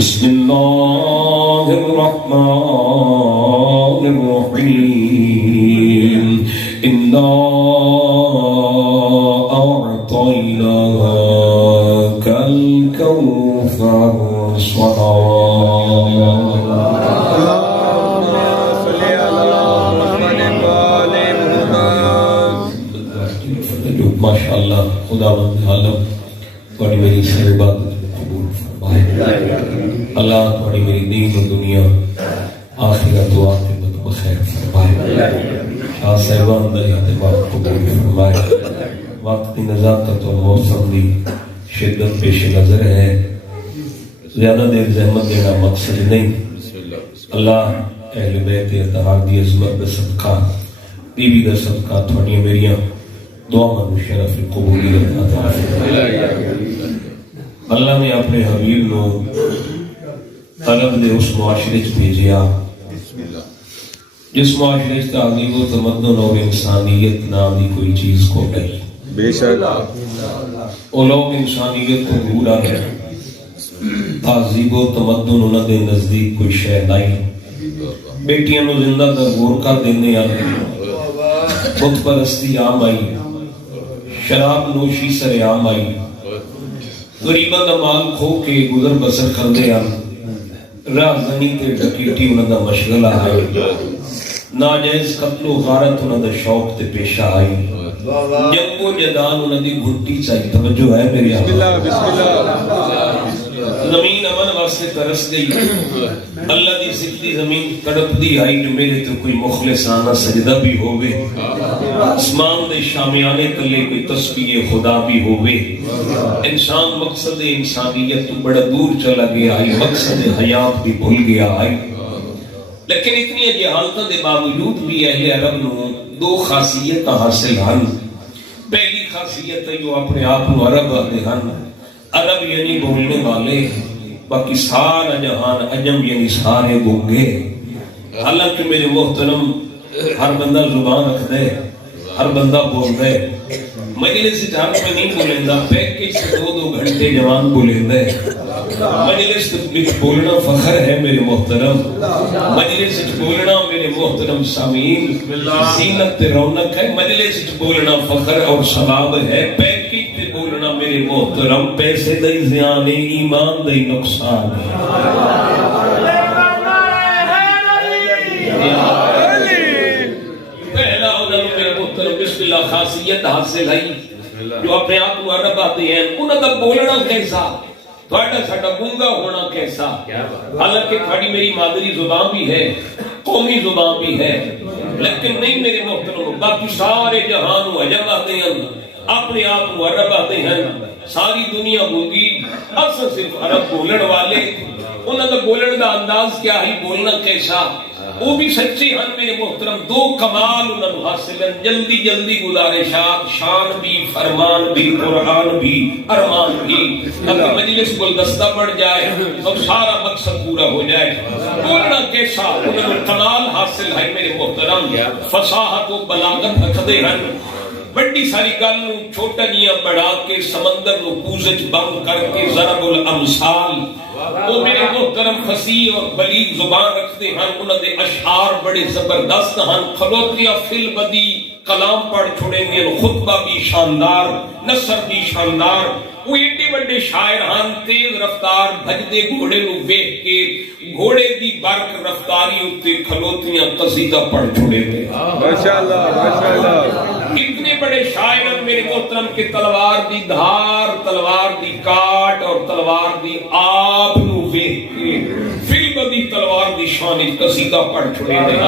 بسم الله الرحمن الرحيم إنا أعطيناك الكوثر ماشاء اللہ خداوند عالم تھوڑی میری سر عبادت قبول فرمائے اللہ تھوڑی میری دین و دنیا آخرت و عاقبت بخیر فرمائے شاہ صاحبان دریات وقت قبول فرمائے وقت کی نزاکت و موسم دی شدت پیش نظر ہے زیادہ دیر زحمت دینا مقصد نہیں اللہ اہل بیت اطہار دی عظمت دا صدقہ بی بی دا صدقہ تھوڑی میریاں دعا منو شرف قبولیت عطا فرمائے اللہ نے اپنے حبیب نو طلب دے اس معاشرے چ بھیجیا جس معاشرے چ تہذیب و تمدن اور انسانیت نام دی کوئی چیز کو نہیں بے شک وہ لوگ انسانیت کو بھولا گئے تہذیب و تمدن انہاں دے نزدیک کوئی شے نہیں بیٹیاں نو زندہ در غور کر دینے آ بت پرستی عام آئی شراب نوشی سر عام آئی غریباں دا مال کھو کے گزر بسر کردے ہیں راہ زنی تے ڈکیٹی انہاں دا مشغلہ ہے ناجائز قتل و غارت انہاں دا شوق تے پیشہ آئی جنگ و جدال انہاں دی گھٹی چاہی توجہ ہے میری بسم اللہ بسم اللہ زمین امن واسطے ترس گئی اللہ دی زندگی زمین تڑپ دی آئی جو میرے تو کوئی مخلصانہ سجدہ بھی ہوئے اسمان دے شامیانے تلے کوئی تسبیح خدا بھی ہوئے انسان مقصد انسانیت تو بڑا دور چلا گیا آئی مقصد حیات بھی بھول گیا آئی لیکن اتنی جہالتوں دے باوجود بھی اہل عرب نو دو خاصیت حاصل ہن پہلی خاصیت ہے جو اپنے آپ نو عرب آتے ہن عرب یعنی بولنے والے باقی سارا جہان عجم یعنی سارے گونگے حالانکہ میرے محترم ہر بندہ زبان رکھ دے ہر بندہ بول دے مجلس جہاں میں نہیں بولیں دا پیکیج سے دو گھنٹے جوان بولیں دے مجلس بولنا فخر ہے میرے محترم مجلس بولنا میرے محترم سامعین زینت رونق ہے مجلس بولنا فخر اور ثواب ہے پیکیج تے بولنا میرے محترم پیسے دئی زیان ایمان دئی نقصان ہے بسم اللہ خاصیت حاصل ہے جو اپنے آپ کو عرب آتے ہیں انہوں کا بولنا کیسا تھوڑا ساڑھا گونگا ہونا کیسا حالانکہ تھوڑی میری مادری زبان بھی ہے قومی زبان بھی ہے لیکن نہیں میرے محترم باقی سارے جہان و عجب آتے ہیں اپنے آپ کو عرب آتے ہیں ساری دنیا گونگی اصل صرف عرب بولن والے انہوں کا بولن کا انداز کیا ہے بولنا کیسا وہ بھی سچے ہیں میرے محترم دو کمال انہوں حاصل ہیں جلدی جلدی گزارشات شان بھی فرمان بھی قرآن بھی ارمان بھی اگر مجلس گلدستہ بڑھ جائے تو سارا مقصد پورا ہو جائے بولنا کیسا انہوں کمال حاصل ہے میرے محترم فصاحت و بلاغت رکھتے ہیں بڑی ساری گل نو چھوٹا جیاں بڑھا کے سمندر نو کوزج بند کر کے ضرب الامثال وہ میرے محترم فصیح اور بلیغ زبان رکھتے ہیں انہوں نے اشعار بڑے زبردست ہیں خلوتیاں فل بدی کلام پڑھ چھوڑیں گے خطبہ بھی شاندار نثر بھی شاندار وہ ایڈے بڑے شاعر ہیں تیز رفتار بھجدے گھوڑے نو ویکھ کے گھوڑے دی برق رفتاری اتے کھلوتیاں قصیدہ پڑھ چھوڑے تھے ماشاءاللہ ماشاءاللہ اتنے بڑے شاعر میرے محترم کے تلوار دی دھار تلوار دی کاٹ اور تلوار دی آپ نو ویکھ کے فل بدی تلوار دی شان قصیدہ پڑھ چھوڑے تھے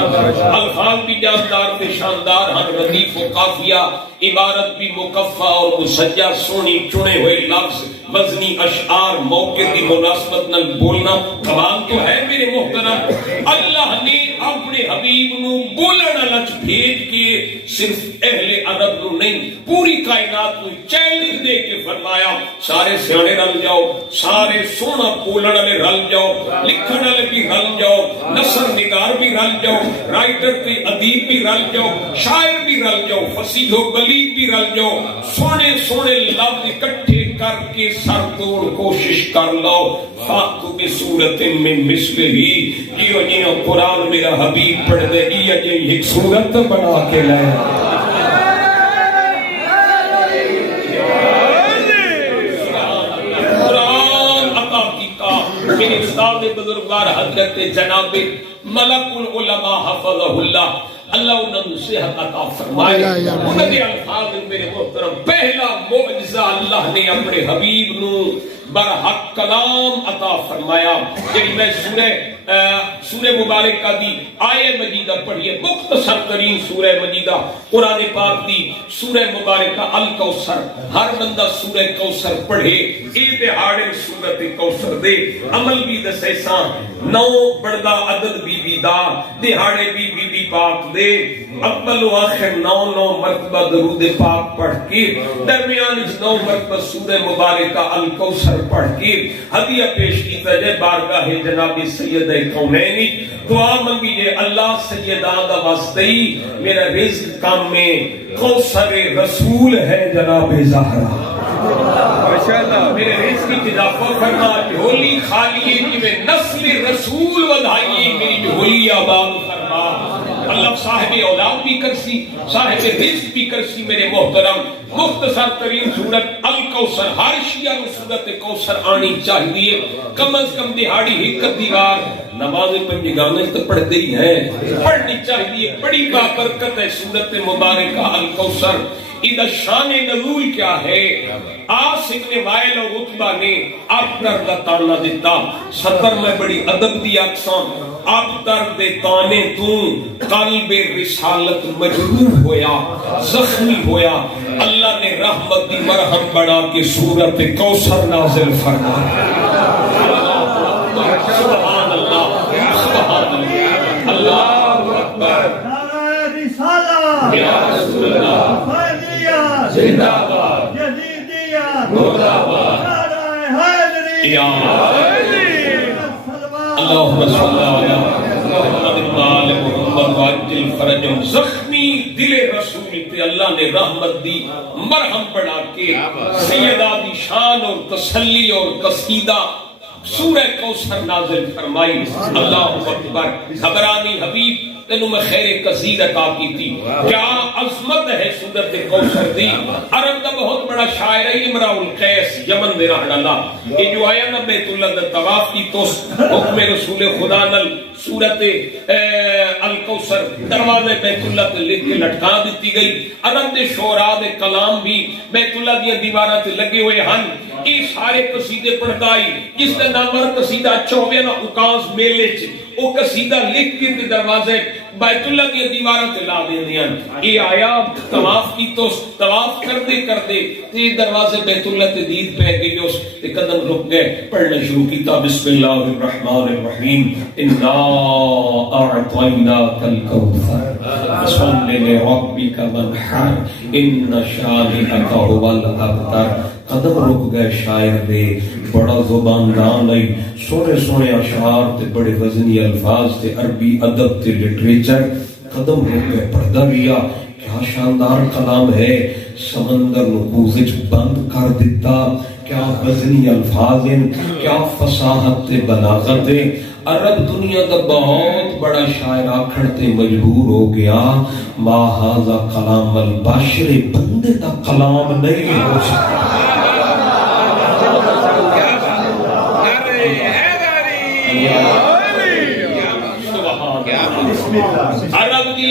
الفاظ بھی جاندار تے شاندار ہیں ردیف و قافیہ عبارت بھی مکفہ اور مسجع سونی چنے ہوئے لفظ وزنی اشعار موقع کی مناسبت نل بولنا کمال تو ہے میرے محترم اللہ نے اپنے حبیب نو بولنا لچ بھیج کے صرف اہل عرب نو نہیں پوری کائنات نو چیلنج دے کے فرمایا سارے سیانے رل جاؤ، سارے سونا بولن والے رل جاؤ، لکھن والے بھی رل جاؤ، نثر نگار بھی رل جاؤ، رائٹر تے ادیب بھی رل جاؤ، شاعر بھی رل جاؤ، فصیح و بلیغ بھی رل جاؤ، سونے سونے لفظ اکٹھے کر کے سر توڑ کوشش کر لو، فاتو بصورت من مثلہ، یہ قرآن میرا حبیب پڑھ دے گی، یہ ایک صورت بنا کے لائے۔ میرے استاد بزرگوار حضرت جناب ملک العلماء حفظہ اللہ، اللہ انہوں صحت عطا فرمائے۔ انہوں نے الفاظ میرے محترم، پہلا معجزہ اللہ نے اپنے حبیب نو برحق کلام عطا فرمایا، جب میں سورہ مبارکہ دی آیے مجیدہ پڑھیے، مختصر ترین سورہ مجیدہ قرآن پاک دی سورہ مبارکہ الکوثر، ہر بندہ سورہ کوثر پڑھے، اے دہاڑے سورت کوثر دے عمل بھی دسے ساں، 9 بڑدا عدد بی بی دا دہاڑے بی بی بی پاک دے، اول و آخر 9 مرتبہ درود پاک پڑھ کے، درمیان 9 مرتبہ سورہ مبارکہ الکوثر پڑھ کے ہدیہ پیش کی تجھے بارگاہ جناب سید کونینی، دعا منگیے اللہ سیدہ دا واسطی، میرا رزق کام میں کوثر رسول ہے جناب زہرا، میرے رزق کی اضافہ فرما، جھولی خالی کی میں نسل رسول ودھائیے، میری جھولی آباد فرما، اللہ صاحب اولاد بھی کرسی، صاحب رزق بھی کرسی۔ میرے محترم مختصر ترین صورت الکوثر، ہر شیعہ کو صورت کوثر آنی چاہیے، کم از کم دہاڑی ایک دیوار نماز پنجگانے تو پڑھتے ہی ہیں، پڑھنی چاہیے، بڑی بابرکت ہے صورت مبارکہ الکوثر۔ ادھا شان نزول کیا ہے؟ آس ابن وائل اور عتبہ نے ابتر کا تانا دیتا، سطر میں بڑی ادب دی اقسام، ابتر دے تانے توں قلب رسالت مجروح ہویا، زخمی ہویا، اللہ نے رحمت دی مرہم بڑھا کے سورت کوثر نازل فرمایا۔ سبحان اللہ، سبحان اللہ، اللہ اکبر، یا رسول اللہ زندہ باد، جدیدیت مرد آباد، یا اللہم صلی علی محمد وآل محمد وعجل فرجم۔ زخمی دل رسول پہ اللہ نے رحمت دی مرہم پڑھا کے سیدہ دی شان اور تسلی اور قصیدہ سورہ کوثر نازل فرمائی۔ اللہ اکبر، گھبرانی حبیب تینوں میں خیر کثیر عطا کی تھی، کیا عظمت ہے سورت کوثر دی۔ عرب دا بہت بڑا شاعر ہے امراء القیس، یمن دے رہن والا، یہ جو آیا نا بیت اللہ دا طواف کی تو حکم رسول خدا نل سورت الکوثر دروازے بیت اللہ تے لکھ کے لٹکا دیتی گئی۔ عرب دے شعراء دے کلام بھی بیت اللہ دی دیواراں تے لگے ہوئے ہن، یہ سارے قصیدے پڑھدائی، جس دا نام قصیدہ اچھا ہوئے نا اکاس میلے چ، وہ قصیدہ لکھ کے دروازے بیت اللہ کی دیواراں تے لا دے دیاں۔ یہ آیا طواف کی تو طواف کرتے کرتے تے دروازے بیت اللہ تے دید پہ گئی، اس تے قدم رک گئے، پڑھنا شروع کیتا بسم اللہ الرحمن الرحیم، انا اعطیناک الکوثر فصلی لربک وانحر ان شانئک هو الابتر۔ قدم رک گئے شاعر دے، بڑا زبان دان لئی، سونے سونے اشعار تے بڑے وزنی الفاظ تے عربی ادب تے لٹریچر، قدم رک گئے پڑھدا گیا، کیا شاندار کلام ہے، سمندر نقوز وچ بند کر دیتا، کیا وزنی الفاظ ہیں، کیا فصاحت تے بلاغت ہے۔ عرب دنیا دا بہت بڑا شاعر آکھن تے مجبور ہو گیا، ما ھذا کلام البشر، بندے دا کلام نہیں ہو سکتا۔ عرب دی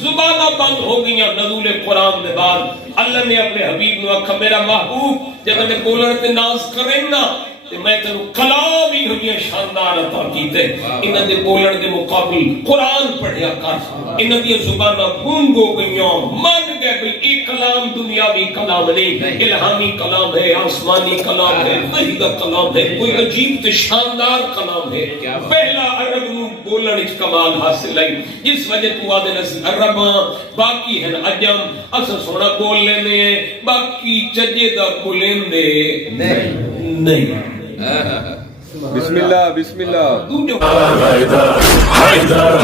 زبانہ بند ہو گئی نزول قرآن دے بعد، اللہ نے اپنے حبیب نو آکھا میرا محبوب جب میں بولن تے ناز کریں نا تے میں تینوں کلام ہی ہو جی شاندار عطا کیتے انہاں دے بولن دے مقابل قرآن پڑھیا کر انہاں دی زباناں گنگ ہو گئیاں من گئے بھئی ایک کلام دنیاوی کلام نہیں الہامی کلام ہے آسمانی کلام ہے وحی دا کلام ہے کوئی عجیب تے شاندار کلام ہے پہلا عرب نو بولن وچ کمال حاصل ہے جس وجہ تو آدھے نسی عرباں باقی ہیں عجم اسا سونا بول لینے ہیں باقی چجے دا بولیں دے نہیں بسم اللہ بسم اللہ حیدر